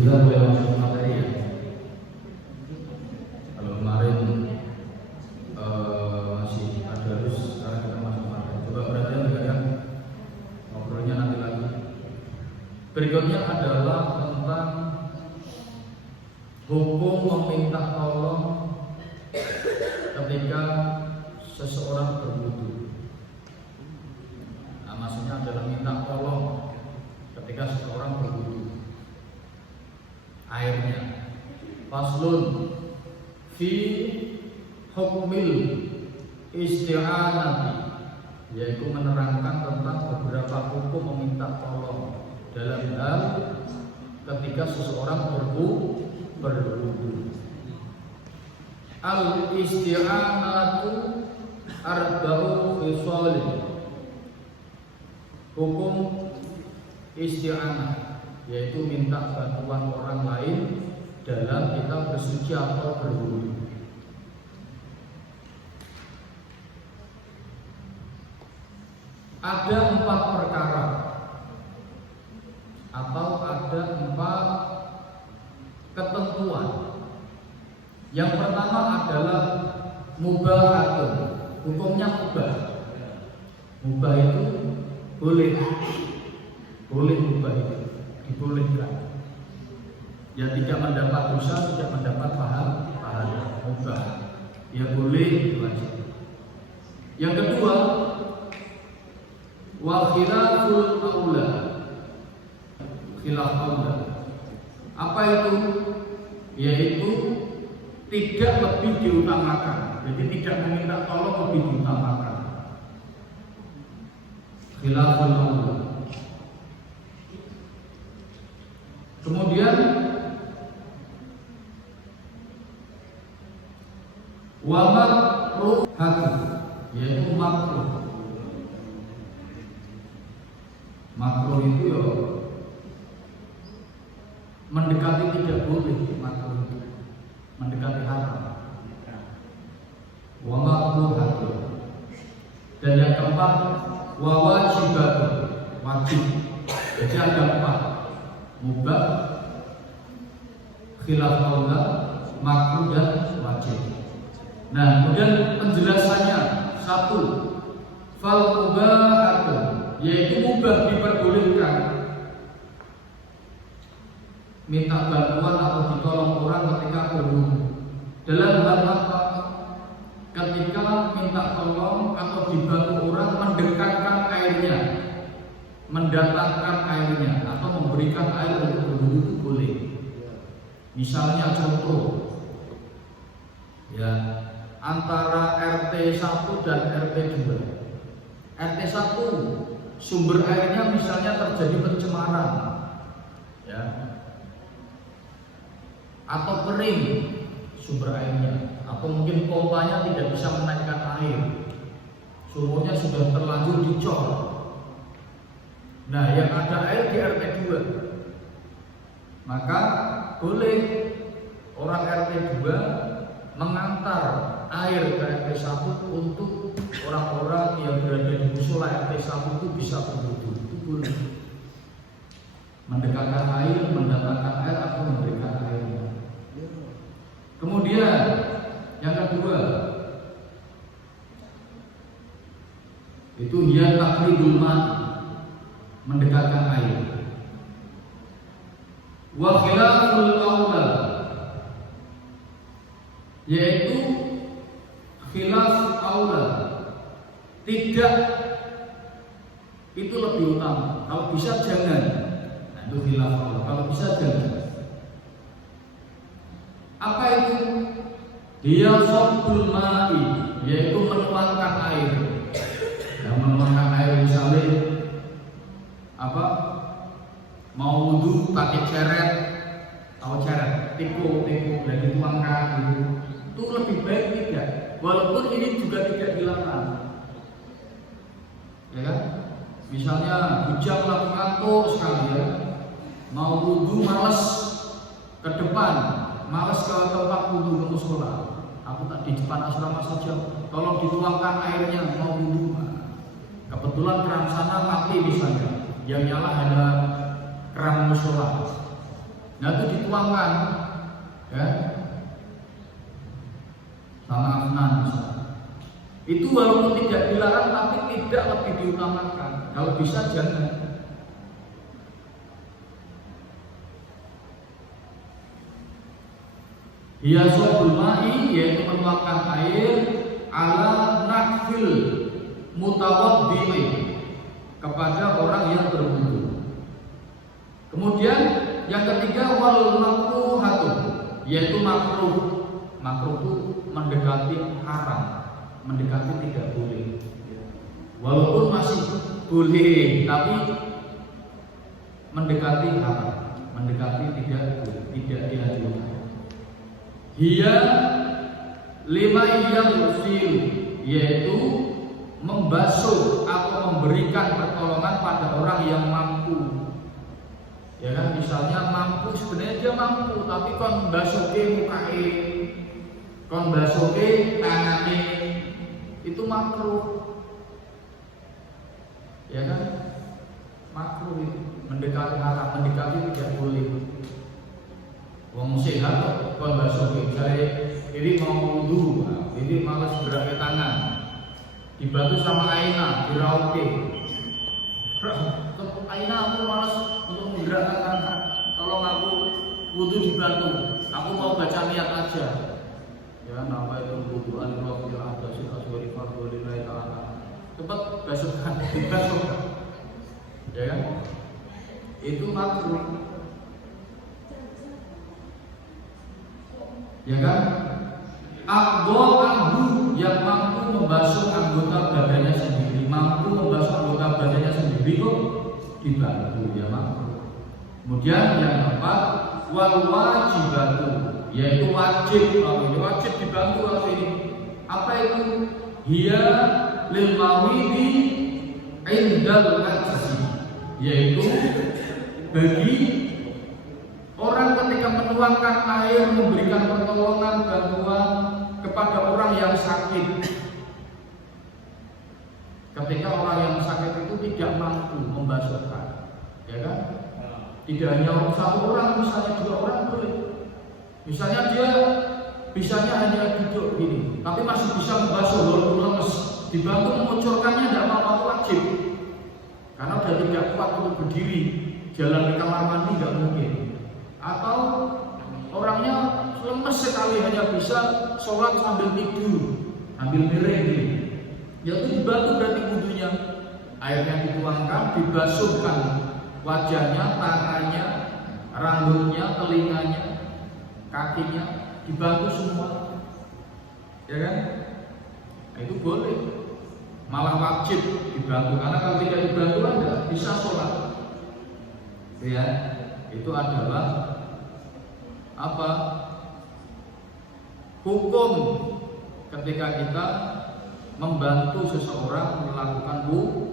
Kita boleh masuk materi ya. Kalau kemarin masih ada harus, sekarang kita masuk materi. Coba perhatian dengarkan ngobrolnya nanti lagi. Berikutnya adalah tentang hukum meminta tolong ketika seseorang berwudu. Nah, maksudnya adalah minta tolong ketika seseorang berwudu. Airnya faslun fi hukmil isti'anati, yaitu menerangkan tentang beberapa hukum meminta tolong dalam hal ketika seseorang berwudu. Al isti'anatu arba'u khisalin. Hukum isti'anah yaitu minta bantuan orang lain dalam kita bersuci atau berwudu. Ada 4 perkara atau ada 4 ketentuan. Yang pertama adalah mubahatun. Hukumnya mubah. Mubah itu boleh mubah itu dibolehkan. Ya tidak mendapat dosa, tidak mendapat pahala. Mubah. Ya boleh itu aja. Yang kedua, wa khilaful aula. Khilaf aula. Apa itu? Yaitu tidak lebih diutamakan. Jadi tidak meminta tolong lebih diutamakan. Khilaful aula. Kemudian wa makruh, yaitu makruh. Makruh itu ya mendekati tidak boleh, makruh itu mendekati haram. Wa makruh. Dan yang keempat wa wajibatun, wajib. Jadi ada 4: mubah, khilaf aula, makruh dan wajib. Nah, kemudian penjelasannya 1, fal mubahatun, yaitu mubah diperbolehkan minta bantuan atau ditolong orang ketika berwudu. Dalam hal apa? Ketika minta tolong atau dibantu orang mendekatkan airnya, mendatangkan airnya, atau memberikan air untuk berwudu itu boleh. Misalnya contoh, ya, antara RT 1 dan RT 2. RT 1 sumber airnya misalnya terjadi pencemaran, ya, atau kering sumber airnya, atau mungkin pompanya tidak bisa menaikkan air, sumurnya sudah terlanjur dicor. Nah, yang ada air di RT 2, maka boleh orang RT 2 mengantar air ke RT 1 untuk orang-orang yang berada di musola RT 1 itu bisa berwudu. Itu boleh. Mendekatkan air, mendatangkan air atau memberikan airnya. Kemudian yang kedua itu dia taklidul ma, mendekatkan air. Wa khilaful aula, yaitu khilaf aula, tidak itu lebih utama. Kalau bisa jangan. Nah, itu khilaf aula. Kalau bisa jangan. Apa itu? Dia sabbul ma'i, yaitu menuangkan air. Yang menuangkan air misalnya apa? Mau wudu pakai ceret, tahu ceret, tiku dan dituangkan gitu. Itu lebih baik tidak. Walaupun ini juga tidak dilarang, ya kan? Misalnya bujang lagi ngantuk sekali, ya, mau wudu malas ke depan, malas ke tempat wudu ke musola. Aku tak di depan asrama saja, tolong dituangkan airnya, mau wudu. Kebetulan keran sana mati misalnya, yang nyala hanya keran musola. Nah itu dituangkan, ya, sama Afnan misalnya. Itu walaupun tidak dilarang tapi tidak lebih diutamakan. Kalau bisa jangan. Hiyasul ma'i yaitu menuangkan air ala nahfil mutawaddi kepada orang yang berwudu. Kemudian yang ketiga wal makruhatu yaitu makruh. Makruh itu mendekati haram, mendekati tidak boleh. Walaupun masih boleh tapi mendekati haram, mendekati tidak dianjurkan. Dia lima yang usil yaitu membasuh atau memberikan pertolongan pada orang yang mampu. Ya kan, misalnya mampu, sebenarnya dia mampu tapi kon basuhe mukae, kon basuhe tangane, itu makruh. Ya kan, makruh itu mendekati haram, mendekati tidak boleh. Wong sehat kon basuhe, misalnya ini mau wudu, ini malas gerak ke tangan, dibantu sama Aina, dirauke. Aina, aku malas untuk menggerakkan tangan, tolong aku wudu dibantu, aku mau baca niat aja. Ya, nama itu wudu al-rabbil adasil aswari fardu lillahi ta'ala. Cepat basuhkan, dibasuhkan. Ya kan? Itu makruh. Ya kan? Abdu yang mampu membasuh anggota badannya sendiri, mampu membasuh anggota badannya sendiri kok dibantu, ya mampu. Kemudian yang keempat wal wajibatu yaitu wajib, wajib dibantu kalau ini. Apa itu? Hiya lil mawidi indal ajzi yaitu bagi orang ketika menuangkan air memberikan pertolongan bantuan kepada orang yang sakit. Ketika orang yang sakit itu tidak mampu membasuhkan, ya kan? Tidak hanya satu orang, misalnya dua orang boleh. Misalnya dia bisanya hanya duduk gini, tapi masih bisa membasuh walaupun lemes. Dibantu mengucurkannya tidak apa-apa, wajib. Karena sudah tidak kuat untuk berdiri, jalan ke kamar mandi nggak mungkin. Atau orangnya lemes sekali hanya bisa sholat sambil tidur, sambil miring gitu. Ya itu dibantu berarti wudunya. Airnya dituangkan, dibasuhkan wajahnya, tangannya, rambutnya, telinganya, kakinya, dibantu semua. Ya kan? Nah, itu boleh. Malah wajib dibantu karena kalau tidak dibantu Anda bisa sholat. Ya, itu adalah apa? Hukum ketika kita membantu seseorang melakukan wudu.